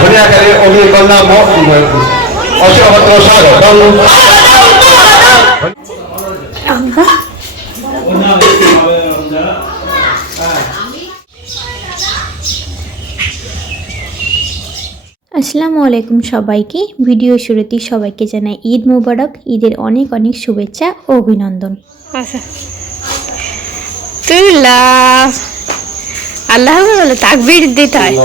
ধনিয়াখালী অগ্নিকন্যা অশোভদ্র স্বাগতম। আসসালামু আলাইকুম সবাইকে। ভিডিও শুরুতেই সবাইকে জানাই ঈদ মোবারক, ঈদের অনেক অনেক শুভেচ্ছা ও অভিনন্দন। আল্লাহ বলে তাকবীর দিতে হয়।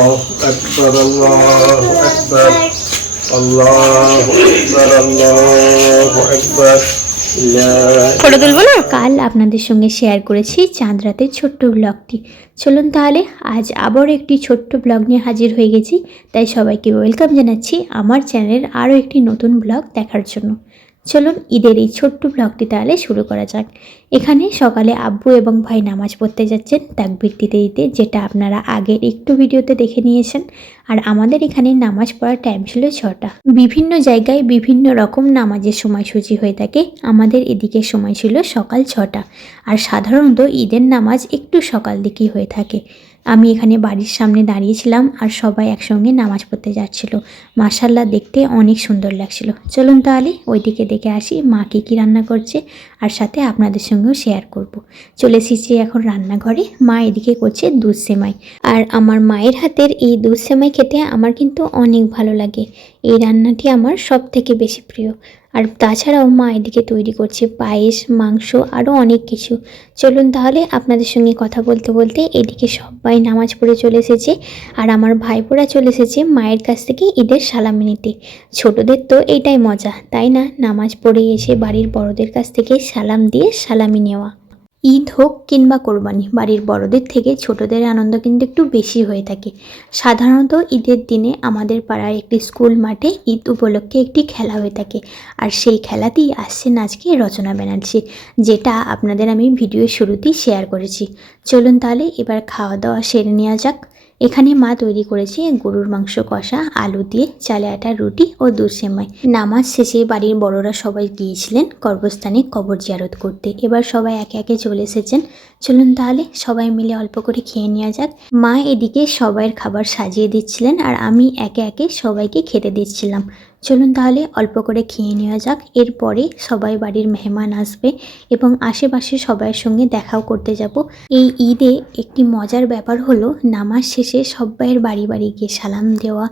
ফটো তুলবো না? কাল আপনাদের সঙ্গে শেয়ার করেছি চাঁদ রাতের ছোট্ট ব্লগটি। চলুন তাহলে আজ আবার একটি ছোট্ট ব্লগ নিয়ে হাজির হয়ে গেছি। তাই সবাইকে ওয়েলকাম জানাচ্ছি আমার চ্যানেলের আরও একটি নতুন ব্লগ দেখার জন্য। চলুন ঈদের এই ছোট্ট ব্লগটি তাহলে শুরু করা যাক। এখানে সকালে আব্বু এবং ভাই নামাজ পড়তে যাচ্ছেন তাকবীর দিতে দিতে, যেটা আপনারা আগের একটু ভিডিওতে দেখে নিয়েছেন। আর আমাদের এখানে নামাজ পড়ার টাইম ছিল 6টা। বিভিন্ন জায়গায় বিভিন্ন রকম নামাজের সময়সূচি হয়ে থাকে। আমাদের এদিকে সময় ছিল সকাল 6টা। আর সাধারণত ঈদের নামাজ একটু সকাল দিকেই হয়ে থাকে। আমি এখানে বাড়ির সামনে দাঁড়িয়েছিলাম আর সবাই একসঙ্গে নামাজ পড়তে যাচ্ছিল। মাশাআল্লাহ, দেখতে অনেক সুন্দর লাগছিল। চলুন তাহলে ওইদিকে দেখে আসি মা কী রান্না করছে, আর সাথে আপনাদের সঙ্গেও শেয়ার করব। চলে এসেছি এখন রান্নাঘরে। মা এদিকে করছে দুধ সেমাই। আর আমার মায়ের হাতের এই দুধ সেমাই খেতে আমার কিন্তু অনেক ভালো লাগে। এই রান্নাটি আমার সব থেকে বেশি প্রিয়। আর তাছাড়াও মা এদিকে তৈরি করছে পায়েস, মাংস, আরও অনেক কিছু। চলুন তাহলে আপনাদের সঙ্গে কথা বলতে বলতে এদিকে সবাই নামাজ পড়ে চলে এসেছে। আর আমার ভাইপোরা চলে এসেছে মায়ের কাছ থেকে ঈদের সালামি নিতে। ছোটদের তো এইটাই মজা, তাই না? নামাজ পড়ে এসে বাড়ির বড়দের কাছ থেকে সালাম দিয়ে সালামি নেওয়া। ঈদ হোক কিংবা কোরবানি, বাড়ির বড়দের থেকে ছোটদের আনন্দ কিন্তু একটু বেশি হয়ে থাকে। সাধারণত ঈদের দিনে আমাদের পাড়ার একটি স্কুল মাঠে ঈদ উপলক্ষে একটি খেলা হয়ে থাকে। আর সেই খেলাতেই আসছেন আজকে রচনা ব্যানার্জি, যেটা আপনাদের আমি ভিডিওর শুরুতেই শেয়ার করেছি। চলুন তাহলে এবার খাওয়া দাওয়া সেরে নেওয়া যাক। এখানে মা তৈরি করেছে গরুর মাংস কষা, আলু দিয়ে চালে আটার রুটি ও দুধ সেমাই। নামাজ শেষে বাড়ির বড়রা সবাই গিয়েছিলেন কবরস্থানে কবর জিয়ারত করতে। এবার সবাই একে একে চলে এসেছেন। চলুন তাহলে সবাই মিলে অল্প করে খেয়ে নেওয়া যাক। মা এদিকে সবাইয়ের খাবার সাজিয়ে দিচ্ছিলেন আর আমি একে একে সবাইকে খেতে দিচ্ছিলাম। চলুন তাহলে অল্প করে খেয়ে নেওয়া যাক। এরপরে সবাই বাড়ির মেহমান আসবে এবং আশেপাশে সবার সঙ্গে দেখাও করতে যাব। এই ঈদে একটি মজার ব্যাপার হলো নামাজ শেষে সবাইয়ের বাড়ি বাড়ি গিয়ে সালাম দেওয়া,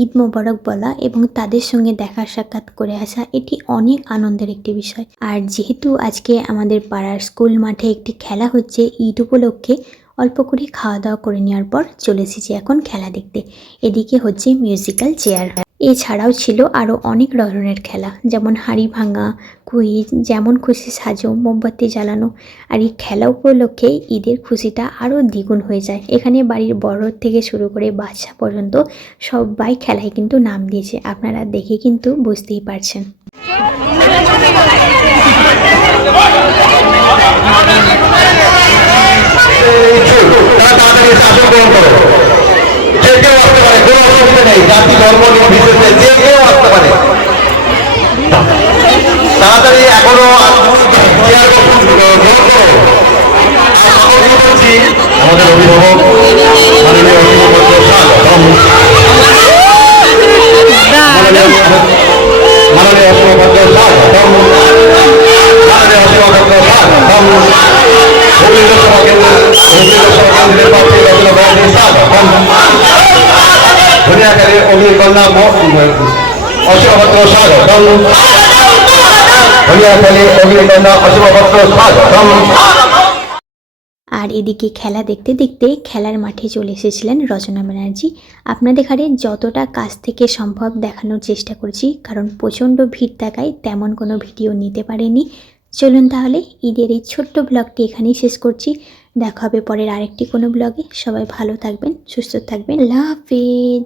ঈদ মোবারক বলা এবং তাদের সঙ্গে দেখা সাক্ষাৎ করে আসা। এটি অনেক আনন্দের একটি বিষয়। আর যেহেতু আজকে আমাদের পাড়ার স্কুল মাঠে একটি খেলা হচ্ছে ঈদ উপলক্ষে, অল্প করে খাওয়া দাওয়া করে নেওয়ার পর চলে এসেছি এখন খেলা দেখতে। এদিকে হচ্ছে মিউজিক্যাল চেয়ার। এছাড়াও ছিল আরও অনেক ধরনের খেলা, যেমন হাঁড়ি ভাঙা, কুইজ, যেমন খুশি সাজো, মোমবাতি জ্বালানো। আর এই খেলা উপলক্ষে ঈদের খুশিটা আরও দ্বিগুণ হয়ে যায়। এখানে বাড়ির বড় থেকে শুরু করে বাচ্চা পর্যন্ত সবাই খেলায় কিন্তু নাম দিয়েছে। আপনারা দেখে কিন্তু বুঝতেই পারছেন। জাতি ধর্ম নির্বিশেষে যে কেউ আসতে পারে। তাড়াতাড়ি এখনো আমাদের অভিভাবক মাননীয় অভিভাবক স্বাগতম। মাননীয় অভিভাবক স্বাগতম। মাননীয় অভিভাবক স্বাগতম। ধনিয়াখালী অগ্নিকন্যা অশোভদ্র স্বাগতম। ধনিয়াখালী অগ্নিকন্যা অশোভদ্র স্বাগতম। আর এদিকে খেলা দেখতে দেখতে খেলার মাঠে চলে এসেছিলেন রচনা ব্যানার্জি। আপনাদের ঘরে যতটা কাছ থেকে সম্ভব দেখানোর চেষ্টা করছি, কারণ প্রচণ্ড ভিড় থাকায় তেমন কোনো ভিডিও নিতে পারেনি। চলুন তাহলে ঈদের এই ছোট্ট ব্লগটি এখানেই শেষ করছি। দেখা হবে পরের আরেকটি কোনো ব্লগে। সবাই ভালো থাকবেন, সুস্থ থাকবেন। আল্লাহ হাফেজ।